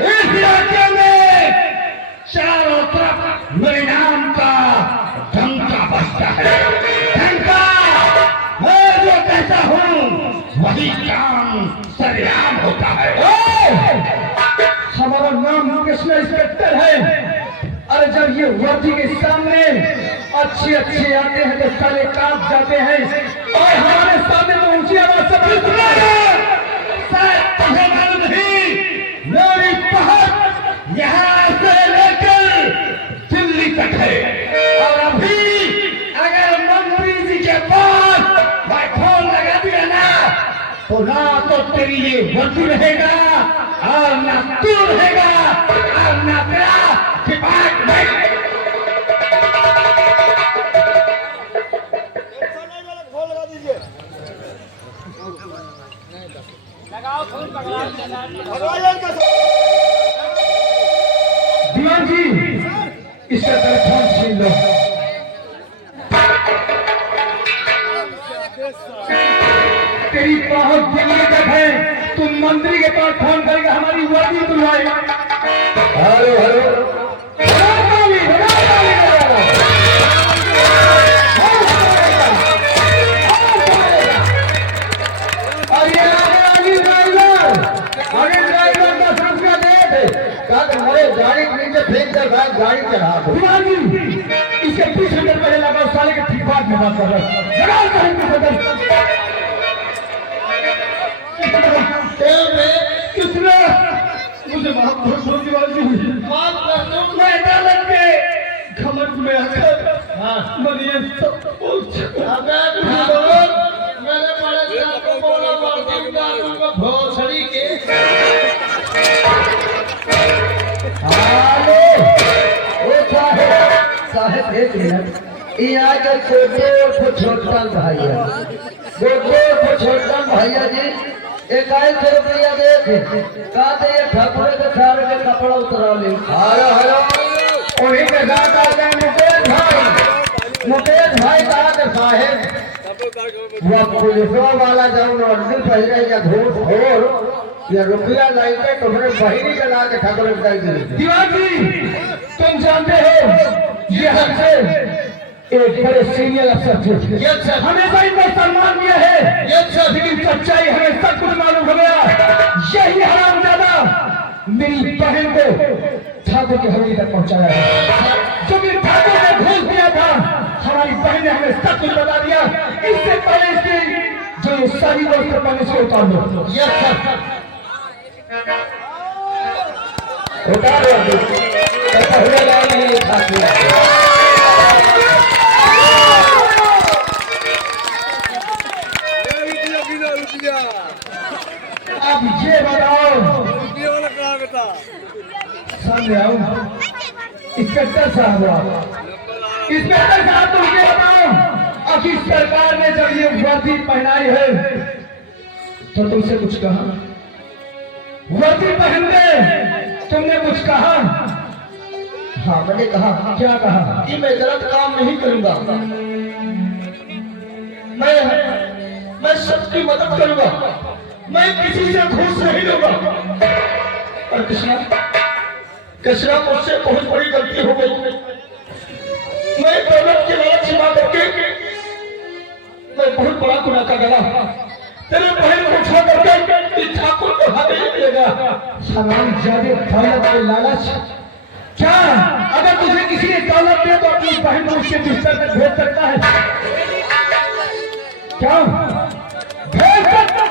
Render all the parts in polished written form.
इस इलाके में चारों तरफ मेरे नाम का डंका बजता है। डंका, मैं जो कहता हूँ वही काम सरेआम होता है। हमारा नाम कृष्ण इंस्पेक्टर है। अरे जब ये वर्दी के सामने अच्छे अच्छे आते हैं तो साले कांप जाते हैं और हमारे सामने तो ऊंची आवाज से तुम्हें मालूम नहीं, मेरी पहुंच यहाँ से लेकर दिल्ली तक है। और अभी अगर मंत्री जी के पास मैं फोन लगा दिया ना, तो ना तो तेरी ये वर्दी रहेगा और ना तू रहेगा और ना तेरा डिपार्टमेंट। दीवान जी, इसका टेलीफोन छीन लो। तेरी पहुंच दिल्ली तक है, तुम मंत्री के पास फोन करके हमारी वर्दी बुलवाई। हेलो हेलो, गाड़ी के नीचे फेंक कर गाड़ी चढ़ा दो। इसके 20 मिनट पहले लगा साले के ठीक बाद में बात कर रहा है। किसने मुझे माफ कर दो दीवानी, माफ कर दो। मैं अदालत के घमंड में आकर मैंने सब कुछ मैंने बड़े को बोला को भोसड़ी के साहब एक मिनट, यहाँ का छोटा भैया, छोटा भैया जी 2100 रुपया दे थे। कहा थे ये ठाकुर के सारे के कपड़ा उतरा ले। हेलो हेलो, वही के साथ आ गए मुकेश भाई कहा थे साहेब वो पुलिसों वाला जब नॉर्मल पहले या घूस हो या रुपया लाइके तुमने बहिनी के ला के ठाकुर दीवान जी, तुम जानते हो ये हमसे एक बड़े सीनियर अफसर थे, हमेशा इनको सम्मान दिया है, लेकिन सच्चाई हमें सब कुछ मालूम हो गया। यही हरामजादा मेरी बहन को ठाकुर की हवेली तक पहुंचाया है। जो कि ठाकुर ने घूस दिया था, हमारी बहन ने हमें सब कुछ बता दिया। इससे पहले इसकी जो ये सारी वस्त्र पानी से उतार लो। उतार अब ये बताओ, सामने आओ इंस्पेक्टर साहब, इंस्पेक्टर साहब तुम ये बताओ, आखिर सरकार ने जब ये वर्दी पहनाई है तो तुमसे कुछ कहा? वर्दी पहन दे तुमने कुछ कहा? हाँ मैंने कहा। क्या कहा? कि मैं गलत काम नहीं करूंगा, मैं सबकी मदद करूंगा, मैं किसी से घूस नहीं लूंगा। और कृष्णा मुझसे बहुत बड़ी गलती हो गई। मैं दौलत की लालच में करके मैं बहुत बड़ा गुनाह कर गया। तेरे बहन को उठा करके ठाकुर को हवेली मिलेगा। सलाम ज्यादा दौलत के लालच क्या? अगर तुझे किसी ने दौलत दे तो अपनी बहन को उसके बिस्तर तक भेज सकता है क्या? भेज सकता।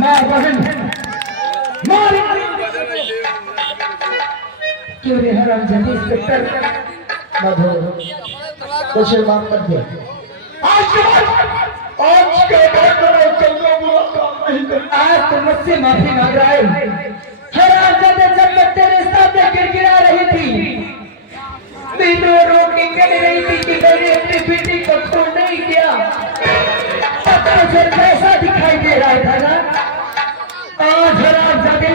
मार बहन मार। क्यों रे हरामजादी इंस्पेक्टर, मधु कुछ माफ कर दिया। आज के बाद मैं चंगा बुरा काम नहीं कर। आज तुम मुझसे माफी मांग रहा है। हरामजादा, जब मैं तेरे सामने गिड़गिड़ा रही थी, मैं तो रोटी कह रही थी कि मैंने अपनी बेटी को खून नहीं किया, तब मुझे कैसा दिखाई दे रहा था ना? आज हरामजादे,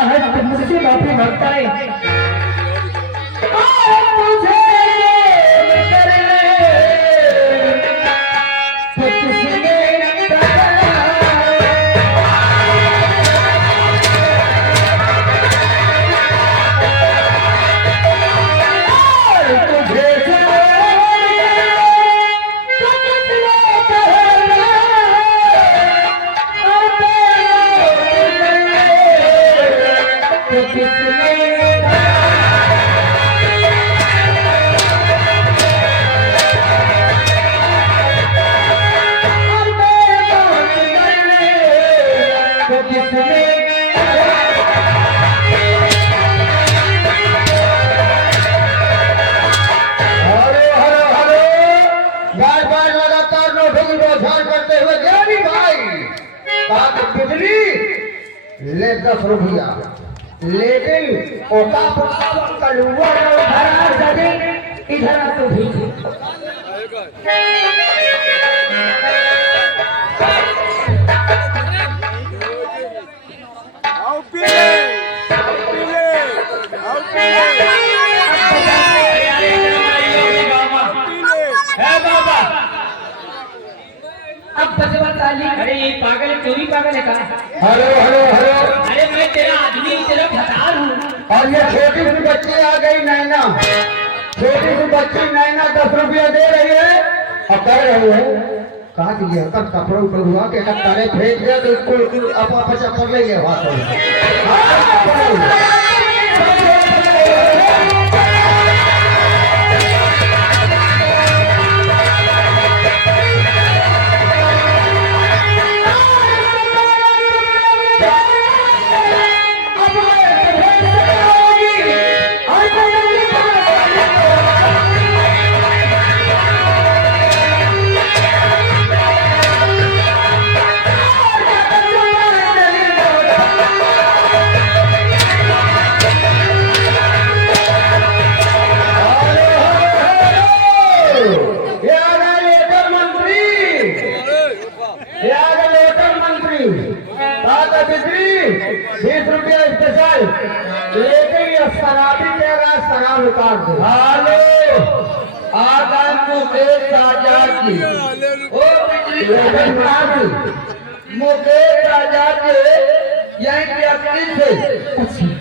आज तुम मुझसे माफी मांगता है। मुझे बार बार लगातार नोटों की बौछार करते हुए ज्ञानी भाई कहा कि बिजली ले 10 रुपया, लेकिन ओका कलुआ इधर आ तो भी अब अरे ये पागल है, चोरी पागल है कहा? हेलो हेलो हेलो, अरे मैं तेरा आदमी, तेरा भतार हूँ। और ये छोटी सी बच्ची आ गई नैना, छोटी सी बच्ची नैना 10 रुपया दे रही है और कह रही है कहा कि ये कब कपड़ों पर हुआ कि कब तारे फेंक दिया तो इसको आप चक्कर लेंगे हाथों में। शराबी तेरा शराब उतार दे। हेलो आदम मुकेश आजाद जी, ओ मुकेश आजाद जी यहीं व्यक्ति से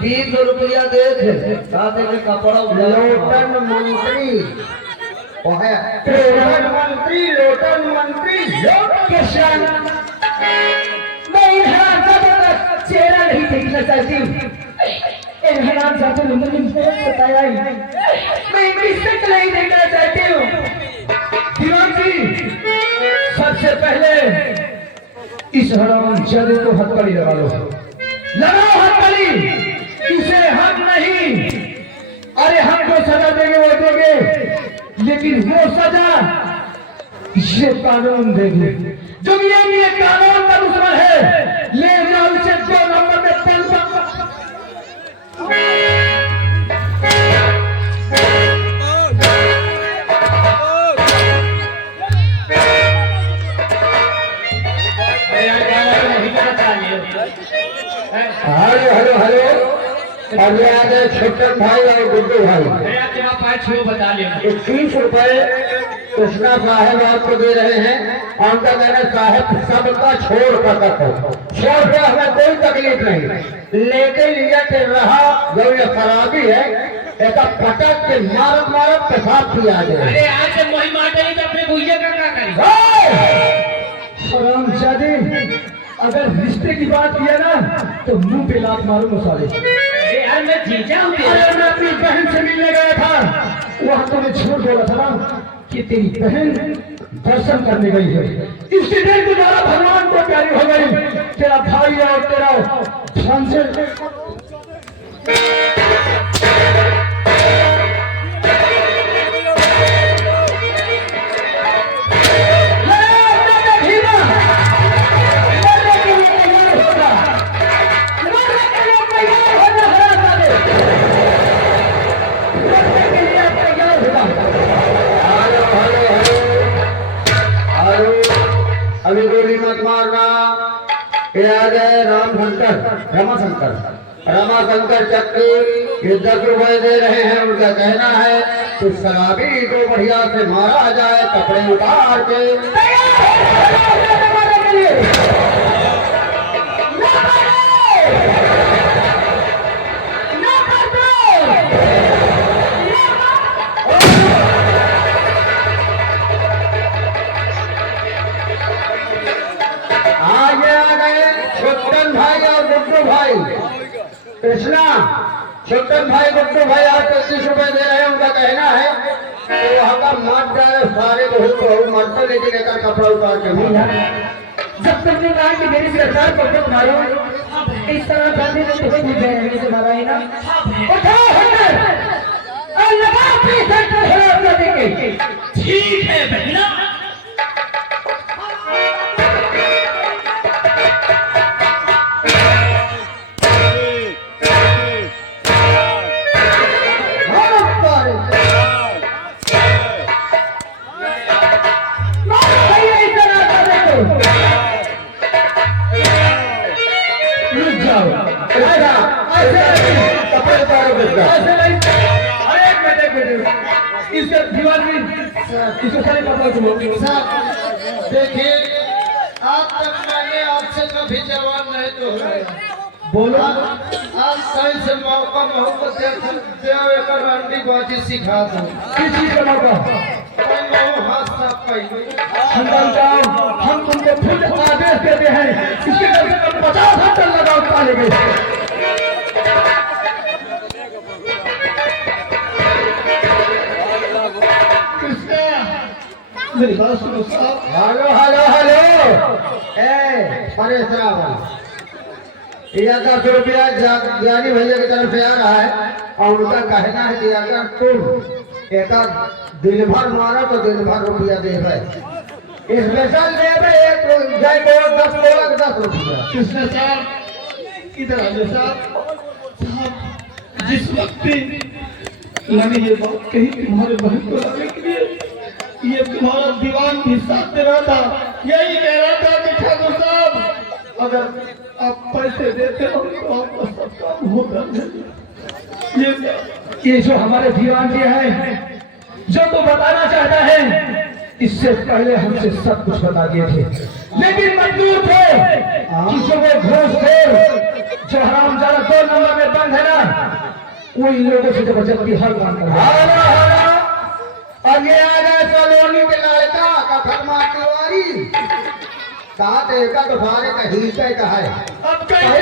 20 रुपया दे थे साथ में कपड़ा लोटन मंत्री वो है लोटन मंत्री लोकेशन। मैं इन्हें चेहरा नहीं देखना चाहती हूँ, इन्हें जाते मुझे बताया ही मैं इनकी नहीं देखना चाहती हूँ। दीवान जी, सबसे पहले इस हरामजादे को हथकड़ी लगा लो, लगाओ हथकड़ी, इसे हम नहीं, अरे हमको सजा देंगे वो देंगे, लेकिन वो सजा ये कानून देंगे। जो ये कानून का दुश्मन है, ले जाओ इसे 2 नंबर में पल हेलो हेलो हेलो, और ये आ गए छोटन भाई और गुड्डू भाई। बता ले 21 रुपए कृष्णा साहब आपको दे रहे हैं। उनका कहना साहब सबका छोड़ कर रखो, छोड़ के हमें कोई तकलीफ नहीं, लेकिन ये रहा जो ये खराबी है ऐसा पटक के मारत मारत पेशाब किया जाए। अरे आज से मोही माटे नहीं तो अपने भुइया का क्या करें? हरामजादे, अगर रिश्ते की बात किया ना तो मुंह पे लात मारो मुसाले। यार मैं जीजा हूँ। अरे मैं अपनी बहन से मिलने गया था, वहाँ तो मैं झूठ बोला था ना कि तेरी बहन दर्शन करने गई है, इसके देर गुजारा भगवान को प्यारी हो गई, तेरा भाई और तेरा भांजे अभी गोली मत मारना। याद है रमाशंकर चक्री ये 10 रुपए दे रहे हैं। उनका कहना है कि शराबी को बढ़िया से मारा जाए, कपड़े उतार के। छोटन भाई और गुड्डू भाई, कृष्णा छोटन भाई गुड्डू भाई आप 25 रुपए दे रहे हैं। उनका कहना है तो वहाँ का मत जाए सारे बहुत मरते, लेकिन एक कपड़ा उतार के जब तुमने कहा कि मेरी सरकार को मत मारो, इस तरह गांधी ने तुम्हें भी बेरहमी से मारा है ना। उठाओ हथकड़ और लगाओ अपनी सर पर देंगे। ठीक है बहना। कपड़े उतारो बेटा। ऐसे नहीं। अरे एक मिनट, एक मिनट। इसका दीवार में इसको सारे पता तुम साहब देखिए, आज तक मैंने आपसे कभी जवान नहीं तो बोलो। आज सही से मौका मोहब्बत देव एक रंडी बाजी सिखा दो। किस चीज का मौका? हम तुमको खुद आदेश देते हैं, इसके करके तुम 50 टन लगाओ पाले में। मेरी बात सुनो साहब। हेलो हेलो हेलो, परेशान यह 10 रुपया ज्ञानी भैया की तरफ से आ रहा है और उनका कहना है कि अगर तुम एक दिन भर मारो तो दिन भर रुपया दे स्पेशल दे जय बोल 10 बोलक 10 रुपया। कृष्ण साहब इधर आइए साहब। जिस वक्त मैंने ये बात कही तुम्हारे बहन को लाने के लिए, ये तुम्हारा दीवान भी साथ दे रहा था, यही कह रहा था कि ठाकुर साहब अगर आप पैसे देते हो तो आपका सब काम होगा। ये जो हमारे दीवान जी हैं, जो तो बताना चाहता है, इससे पहले हमसे सब कुछ बता दिए थे, लेकिन मजबूर थे कि जो वो घूसखोर जो हरामजादा 2 नंबर में बंद है ना, वो इन लोगों से जबरदस्ती हर काम कर रहा है। और ये आ गया कॉलोनी के लड़का का फरमा तिवारी कहा देखा तो सारे का ही का है। अब कैसे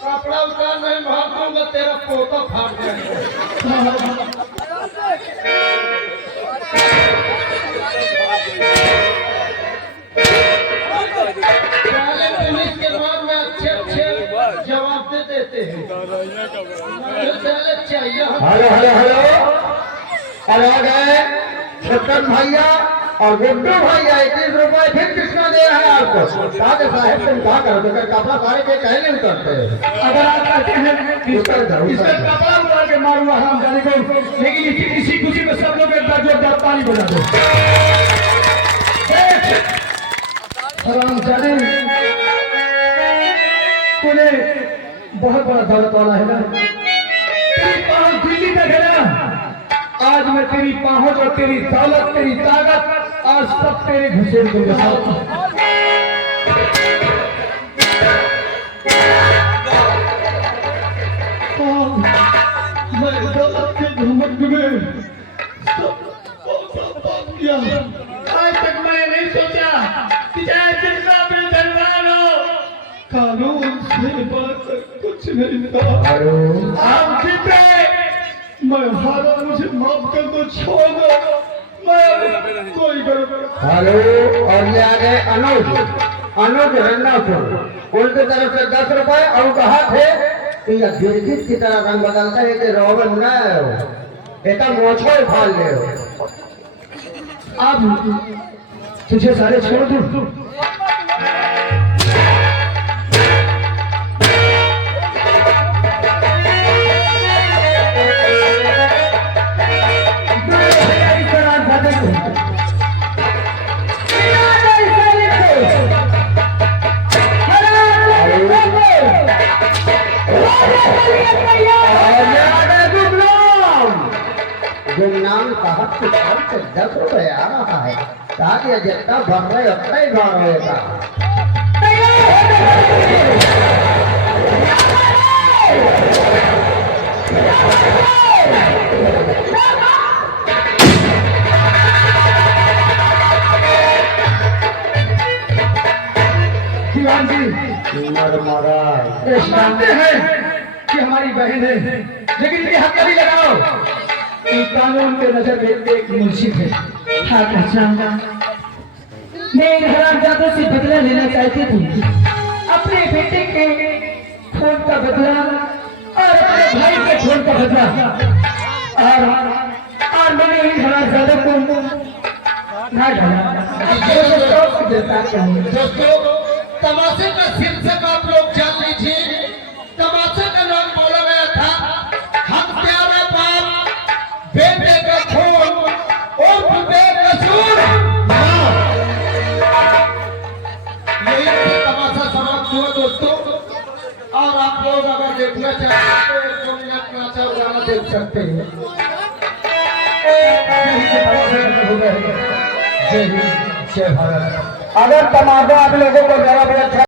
कपड़ा उतार नहीं मारूंगा, तेरा पोता फाट जाएगा। पुलिस के बाद में अच्छे जवाब दे देते हैं। चाहिए। हेलो हेलो हेलो, और आ गए छतन भैया और गुड्डू भैया 21 रुपए फिर कृष्णा दे रहा है आपको। साहब तुम कहा करो कपड़ा सारे के कहे नहीं उतरते। अगर आप कहते हैं इसका कपड़ा उड़ा के मारूंगा हम जाने को, लेकिन इसी खुशी में सब लोग एक बार जोरदार पानी बजा दो। हराम जाने तूने बहुत बड़ा दौलत वाला है ना, तेरी पहुंच दिल्ली तक है ना। आज मैं तेरी पहुंच और तेरी दौलत, तेरी ताकत आज सब तेरे घुसेड़ दूंगा। मैं दौलत के घूमट में किया। आज तक मैं नहीं सोचा कि चाहे जितना भी धनवान हो, कानून से बढ़कर कुछ नहीं था। आप जीते, मैं हारा, मुझे माफ कर दो, छोड़ दो, मैं कोई हेलो, और ये आ गए अनुज रन्नापुर, उनकी तरफ से 10 रुपए और कहा थे कि यह गिरगिट की तरह रंग बदलता है कि रोबन न एक मोछो फाल ले। अब तुझे सारे छोड़ दूं। गुमनाम कहा कि 10 रुपए आ रहा है, ताकि जितना भर रहे उतना ही भर रहेगा। दीवान जी मानते हैं कि हमारी बहन है, लेकिन ये हक भी लगाओ कि कानून के नजर में एक मुंशी है। हाँ कहना, मैं इन हरामजादों से बदला लेना चाहती थी, अपने बेटे के खून का बदला और अपने भाई के खून का बदला, और मैंने इन हरामजादों को ना डाला। दोस्तों, तमाशे का शीर्षक आप लोग जान लीजिए। तमाशे का नाम बोला गया था हम प्यारे बाप बेटे का खून और बेकसूर मां। यही तमाशा देखना चाहते हैं तो एक 2 मिनट नाचा और गाना देख सकते हैं। जय हिंद, जय भारत। अगर तमाकू आप लोगों को जरा भी अच्छा